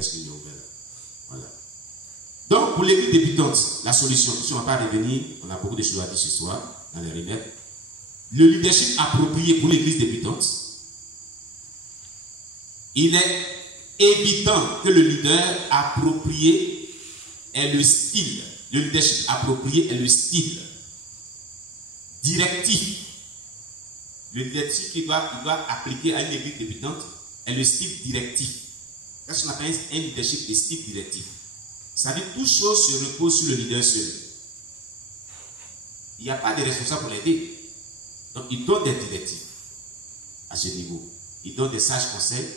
Presque il est ouvert. Voilà. Donc, pour l'église débutante, la solution, si on ne va pas revenir, on a beaucoup de choses à dire ce soir, dans les remèdes. Le leadership approprié pour l'église débutante, il est évident que le leader approprié est le style. Le leadership approprié est le style directif. Le leadership qu'il doit appliquer à une église débutante est le style directif. Qu'est-ce qu'on appelle un leadership de style directif? Ça veut dire que toute chose se repose sur le leader seul. Il n'y a pas de responsable pour l'aider. Donc il donne des directives à ce niveau. Il donne des sages conseils,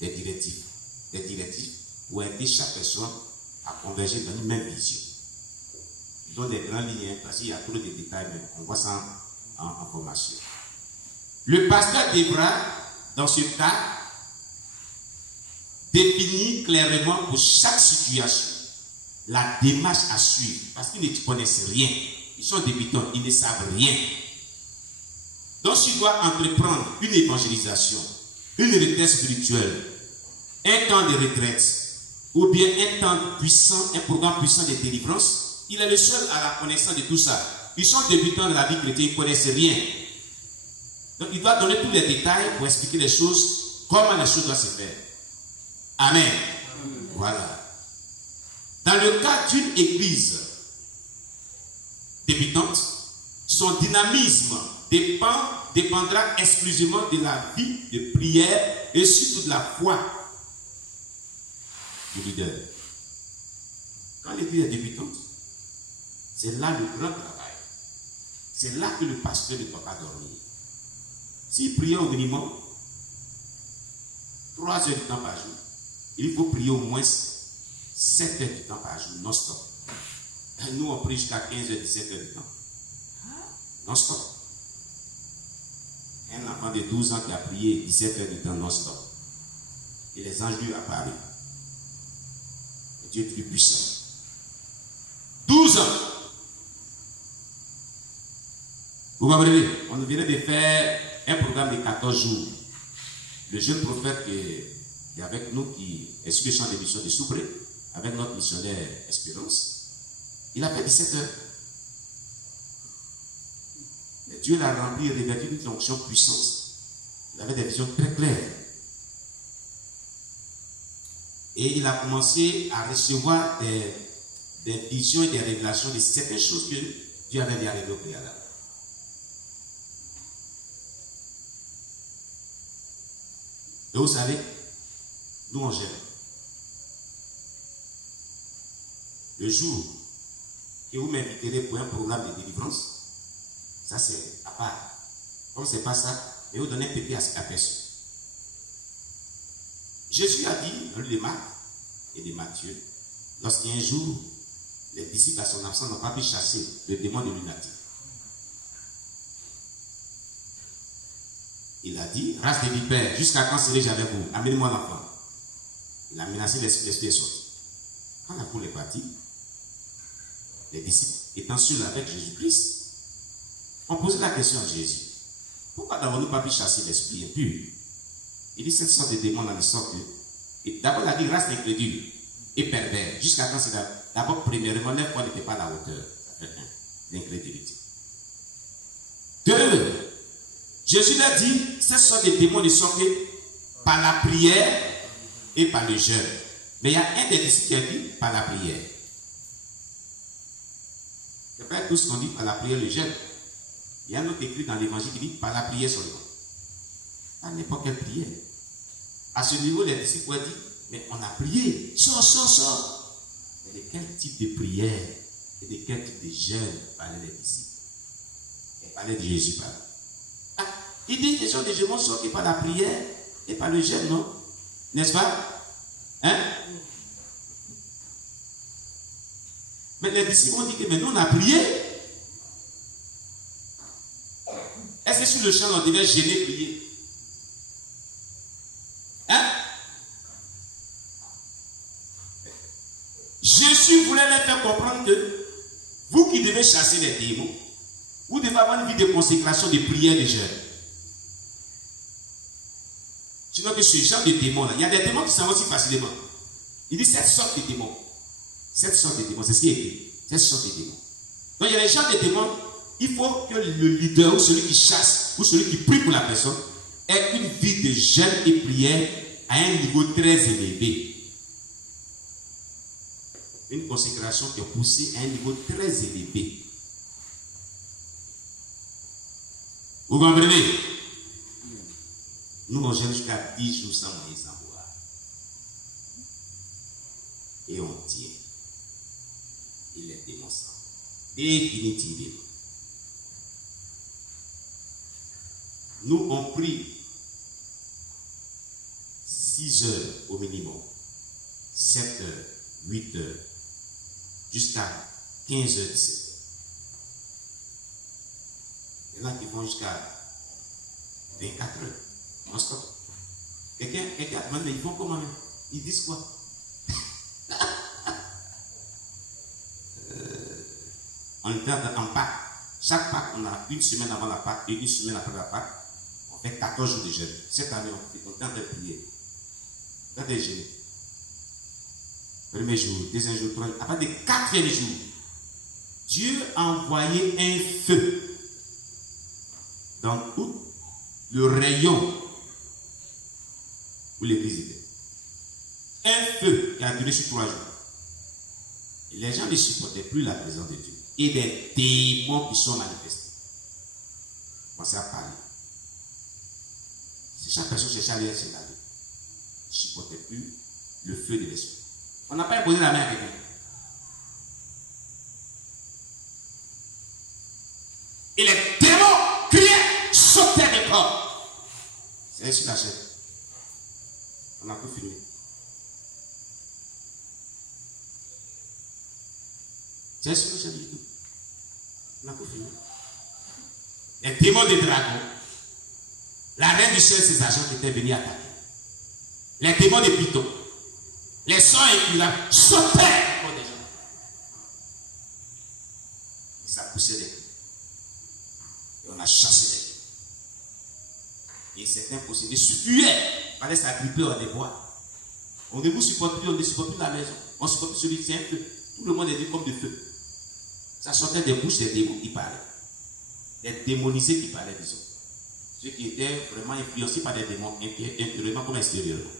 des directives pour aider chaque personne à converger dans une même vision. Il donne des grandes lignes parce qu'il y a trop de détails, mais on voit ça en formation. Le pasteur devra, dans ce cas, définir clairement pour chaque situation la démarche à suivre, parce qu'ils ne connaissent rien. Ils sont débutants, ils ne savent rien. Donc, s'il doit entreprendre une évangélisation, une retraite spirituelle, un temps de retraite, ou bien un temps puissant, un programme puissant de délivrance, il est le seul à la connaissance de tout ça. Ils sont débutants de la vie chrétienne, ils ne connaissent rien. Donc, il doit donner tous les détails pour expliquer les choses, comment les choses doivent se faire. Amen. Amen. Voilà. Dans le cas d'une église débutante, son dynamisme dépendra exclusivement de la vie de prière et surtout de la foi du leader. Quand l'église est débutante, c'est là le grand travail. C'est là que le pasteur ne doit pas dormir. S'il prie au minimum 3 heures du temps par jour, il faut prier au moins 7 heures du temps par jour, non-stop. Nous, on prie jusqu'à 15 heures, 17 heures du temps. Non-stop. Un enfant de 12 ans qui a prié 17 heures du temps non-stop. Et les anges lui apparus. Dieu est plus puissant. 12 ans. Vous comprenez? On venait de faire un programme de 14 jours. Le jeune prophète qui est avec nous, qui est sur le champ de mission de Soubré, avec notre missionnaire Espérance, il a fait 17 heures. Et Dieu l'a rempli et revêtu d'une fonction puissante. Il avait des visions très claires. Et il a commencé à recevoir des visions et des révélations de certaines choses que Dieu avait révélées au préalable. Et vous savez, nous on gère. Le jour que vous m'inviterez pour un programme de délivrance, ça c'est à part. Comme ce n'est pas ça, mais vous donnez un petit aperçu. Jésus a dit dans le livre de Marc et de Matthieu, lorsqu'un jour, les disciples à son absence n'ont pas pu chasser le démon de lunatique. Il a dit, race de vipères, jusqu'à quand serai-je avec vous? Amenez-moi l'enfant. Il a menacé l'esprit est sorti. Quand la foule est partie, les disciples, étant seuls avec Jésus-Christ, ont posé la question à Jésus. Pourquoi n'avons-nous pas pu chasser l'esprit impur? Il dit, cette sorte de démon dans le sort que... D'abord, il a dit, race d'incrédule et pervers. Jusqu'à quand c'est d'abord, premièrement, 9 fois n'était pas à la hauteur. Ça fait 1, l'incrédulité. 2, Jésus l'a dit, cette sorte de démon ne sort que par la prière et par le jeûne. Mais il y a un des disciples qui a dit par la prière. C'est pas tout ce qu'on dit par la prière et le jeûne. Il y a un autre écrit dans l'évangile qui dit par la prière seulement. Pas n'importe quelle prière. À ce niveau, les disciples ont dit, mais on a prié, sors. Mais de quel type de prière et de quel type de jeûne parlaient les disciples? Et parlaient de Jésus par là. Il dit que les gens de Jésus sont par la prière et par le jeûne, non? N'est-ce pas? Hein? Mais les disciples ont dit que mais nous on a prié. Est-ce que sur le champ on devait gêner prier? Hein? Jésus voulait leur faire comprendre que vous qui devez chasser les démons, vous devez avoir une vie de consécration, de prière, de jeûne. Sinon que ce genre de démons là, il y a des démons qui s'en vont si facilement. Il dit 7 sortes de démons. 7 sortes de démons, c'est ce qui est écrit. 7 sortes de démons. Donc il y a des gens de démons, il faut que le leader ou celui qui chasse ou celui qui prie pour la personne ait une vie de jeûne et prière à un niveau très élevé. Une consécration qui est poussée à un niveau très élevé. Vous comprenez? Nous on gêne jusqu'à 10 jours sans manger, sans boire. Et on tient. Il est dénonçant. Définitivement. Nous on prie 6 heures au minimum, 7 heures, 8 heures, jusqu'à 15 heures, 17 heures. Il y en a qui vont jusqu'à 24 heures. Non stop. Quelqu'un demande, mais ils font comment même? Ils disent quoi? On est en Pâques. Chaque Pâques, on a une semaine avant la Pâques et une semaine après la Pâques. On fait 14 jours de jeûne. Cette année, on est en train de prier. On est en train de jeûner. Premier jour, deuxième jour, troisième. À partir du 4e jour, Dieu a envoyé un feu dans tout le rayon où l'église était. Un feu qui a duré sur 3 jours. Et les gens ne supportaient plus la présence de Dieu. Et des démons qui sont manifestés. Commencez à parler. Si chaque personne cherchait à aller chez la vie, ne supportait plus le feu de l'esprit. On n'a pas imposé la main à quelqu'un. Et les démons criaient, sautaient le corps. C'est ainsi la chaîne. On a tout fini. C'est ainsi la chaîne du tout. On a tout fini. Les démons des dragons. La reine du ciel, ses agents qui étaient venus attaquer. Les démons des pitons. Les sons incurables sautaient au corps des gens. Et ça poussait des cris. Et on a chassé les démons. Et certains possédés se tuaient. Il fallait s'agripper au débois. On ne vous supporte plus, on ne supporte plus la maison. On supporte plus celui qui tient un feu. Tout le monde est vu comme de feu. Ça sortait des bouches des démons qui parlaient. Des démonisés qui parlaient, disons. Ceux qui étaient vraiment influencés par des démons, intérieurement comme extérieurement.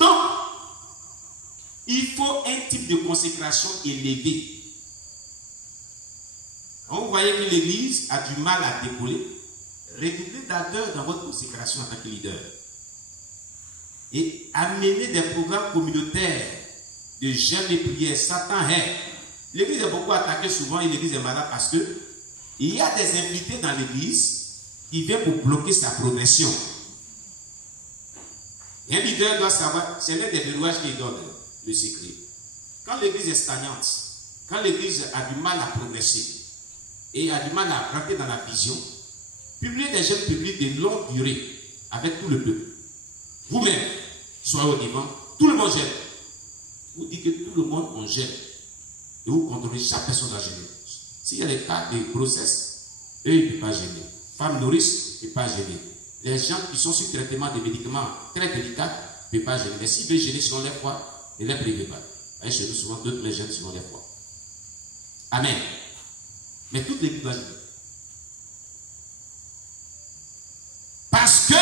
Donc, il faut un type de consécration élevé. Vous voyez que l'Église a du mal à décoller. Redoublez d'ardeur dans votre consécration en tant que leader. Et amenez des programmes communautaires de jeûne et prière. Satan est. L'Église est beaucoup attaquée souvent et l'Église est malade parce que il y a des invités dans l'Église qui viennent pour bloquer sa progression. Un leader doit savoir, c'est l'un des verrouages qui donne le secret. Quand l'Église est stagnante, quand l'Église a du mal à progresser et a du mal à rentrer dans la vision, publiez des jeûnes publics de longue durée avec tout le peuple. Vous-même, soyez au divan, tout le monde gêne. Vous dites que tout le monde on gêne. Et vous contrôlez chaque personne à gêner. S'il y a des cas de grossesse, eux, ils ne peuvent pas gêner. Femmes nourrices, ils ne peuvent pas gêner. Les gens qui sont sur traitement de médicaments très délicats ne peuvent pas gêner. Mais s'ils veulent gêner selon les foi, ne les privez pas. Et chez nous, souvent, d'autres les gênent selon les foi. Amen. Mais toutes les doivent gêner. Parce que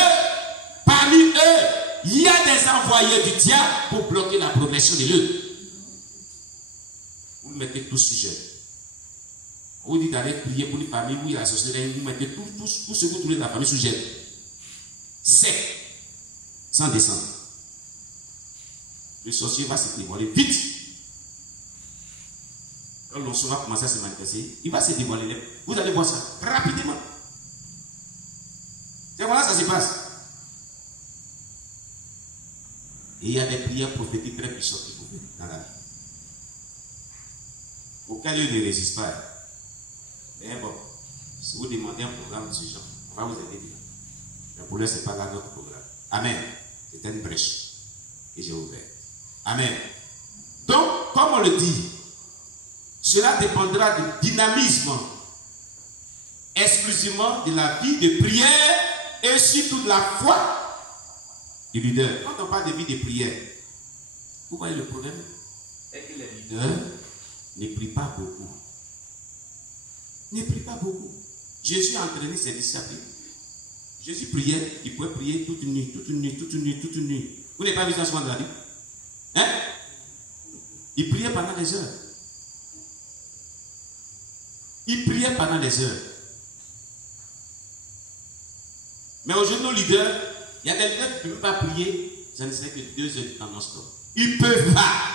parmi eux, il y a des envoyés du diable pour bloquer la progression de l'eux. Vous mettez tous sujets. On vous dit d'aller prier pour une famille où il y a la société, vous mettez tout ce que vous trouvez dans la famille sujet. Sec, sans descendre. Le sorcier va se dévoiler vite. Quand l'onction va commencer à se manifester, il va se dévoiler. Vous allez voir ça rapidement. C'est voilà, ça se passe. Et il y a des prières prophétiques très puissantes qu'il faut faire dans la vie. Aucun lieu ne résiste pas. Mais bon, si vous demandez un programme de ce genre, on va vous aider bien. Mais pour l'heure, ce n'est pas là notre programme. Amen. C'est une brèche. Et j'ai ouvert. Amen. Donc, comme on le dit, cela dépendra du dynamisme exclusivement de la vie de prière et surtout de la foi du leader. Quand on parle de vie de prière, vous voyez le problème? C'est que les leaders ne prient pas beaucoup. Ne prient pas beaucoup. Jésus a entraîné ses disciples. Jésus priait, il pouvait prier toute une nuit, toute une nuit, toute une nuit, toute une nuit. Vous n'avez pas vu ça souvent dans la Bible? Hein? Il priait pendant des heures. Il priait pendant des heures. Mais aujourd'hui, nos leaders, il y a des leaders qui ne peuvent pas prier, ça ne serait que 2 heures de temps non-stop. Ils ne peuvent pas.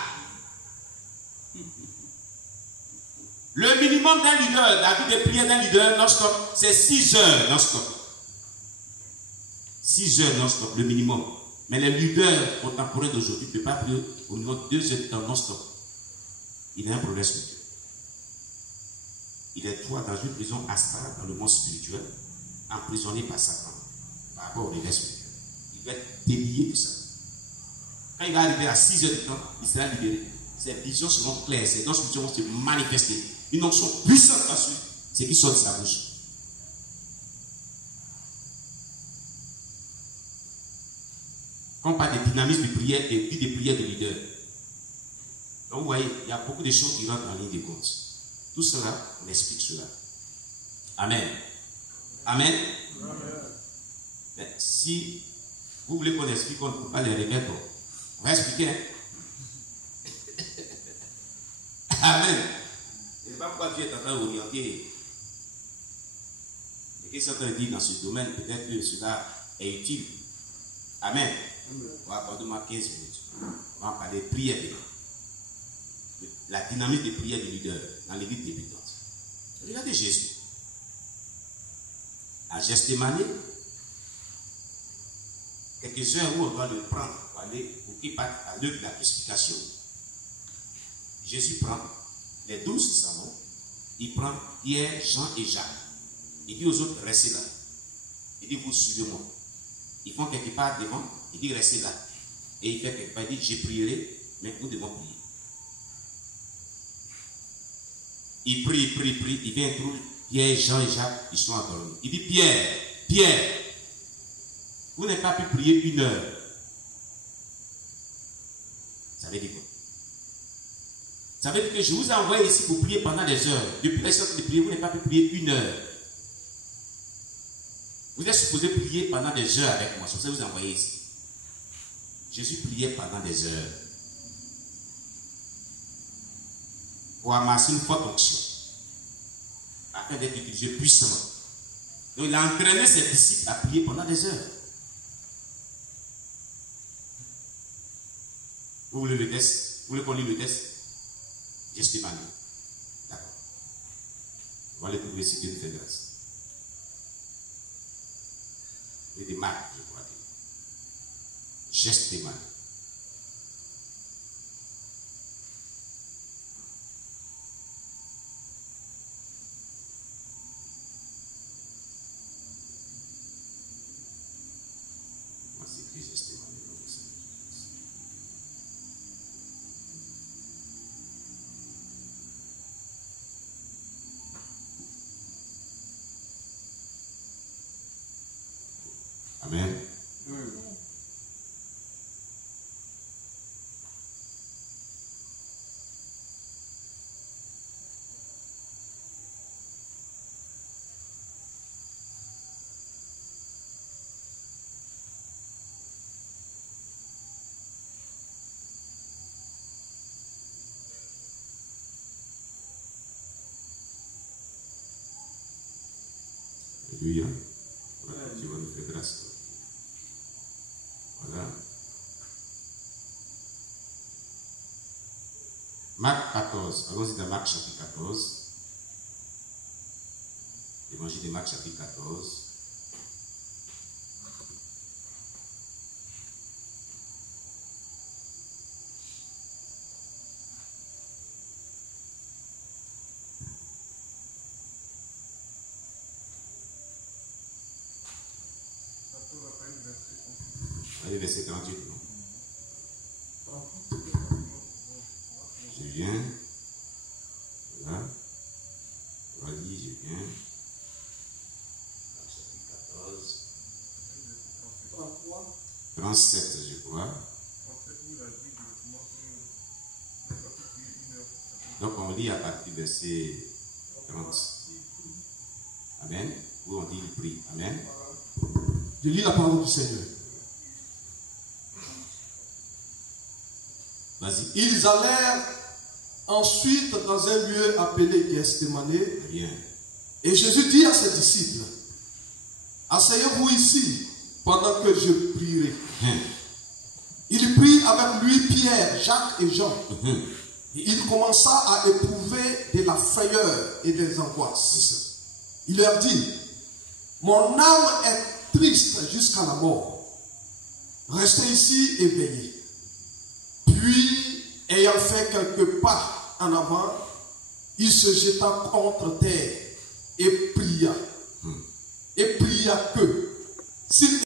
Le minimum d'un leader, la vie de prière d'un leader non-stop, c'est 6 heures non-stop. 6 heures non-stop, le minimum. Mais les leaders contemporains d'aujourd'hui ne peuvent pas prier au minimum 2 heures de temps non-stop. Il a un problème spirituel. Il est toi dans une prison astrale dans le monde spirituel, emprisonné par Satan, par rapport au réveil spirituel. Il va être délié de ça. Quand il va arriver à 6 heures de temps, il sera libéré. Ses visions seront claires, ses dons spirituels vont se manifester. Une onction puissante ensuite, c'est qui sort de sa bouche. Quand on parle de dynamisme de prière et vie de prière de leader, donc vous voyez, il y a beaucoup de choses qui rentrent en ligne de compte. Tout cela, on explique cela. Amen. Amen. Amen. Mais si vous voulez qu'on explique, on ne peut pas les remettre. On va expliquer. Hein? Amen. Je ne sais pas pourquoi Dieu est en train d'orienter. Et qu'est-ce qu'on a dit dans ce domaine? Peut-être que cela est utile. Amen. On va aborder 15 minutes. On va parler de prière. La dynamique de prière du leader dans l'église débutante. Regardez Jésus. À Gethsémani, quelques heures où on doit le prendre pour qu'il parte à l'heure de la crucifixion. Jésus prend les 12 qui s'en vont. Il prend Pierre, Jean et Jacques. Il dit aux autres, restez là. Il dit, vous suivez-moi. Ils font quelque part devant. Il dit, restez là. Et il fait quelque part. Il dit, je prierai, mais nous devons prier. Il prie, il vient trouver Pierre, Jean et Jacques, ils sont endormis. Il dit, Pierre, vous n'avez pas pu prier 1 heure. Ça veut dire quoi? Ça veut dire que je vous ai envoyé ici pour prier pendant des heures. Depuis les sortes de prier, vous n'avez pas pu prier 1 heure. Vous êtes supposé prier pendant des heures avec moi. C'est pour ça que je vous ai envoyé ici. Jésus priait pendant des heures. Pour amasser une forte onction, afin d'être utilisé puissamment. Donc il a entraîné ses disciples à prier pendant des heures. Vous voulez le test? Vous voulez qu'on lit le test? Gethsémani. D'accord. On va le trouver si Dieu nous fait grâce. Il y a des marques, je crois. Gethsémani. Amen. Alléluia. Voilà, Dieu va nous faire grâce. Voilà. Marc 14. Allons-y dans Marc chapitre 14. Évangile de Marc chapitre 14. Allez, verset 38, non? Je viens. Voilà. Vas-y, je viens. Chapitre 14. 37, je crois. Donc on lit à partir du verset 30. Amen. Où on dit il prie. Amen. Je lis la parole du Seigneur. Vas-y. Ils allèrent ensuite dans un lieu appelé Gethsemane. Bien. Et Jésus dit à ses disciples, asseyez-vous ici pendant que je prierai. Il prit avec lui Pierre, Jacques et Jean. Et il commença à éprouver de la frayeur et des angoisses. Il leur dit, mon âme est triste jusqu'à la mort. Restez ici et veillez. Puis, ayant fait quelques pas en avant, il se jeta contre terre et pria. Et pria que, s'il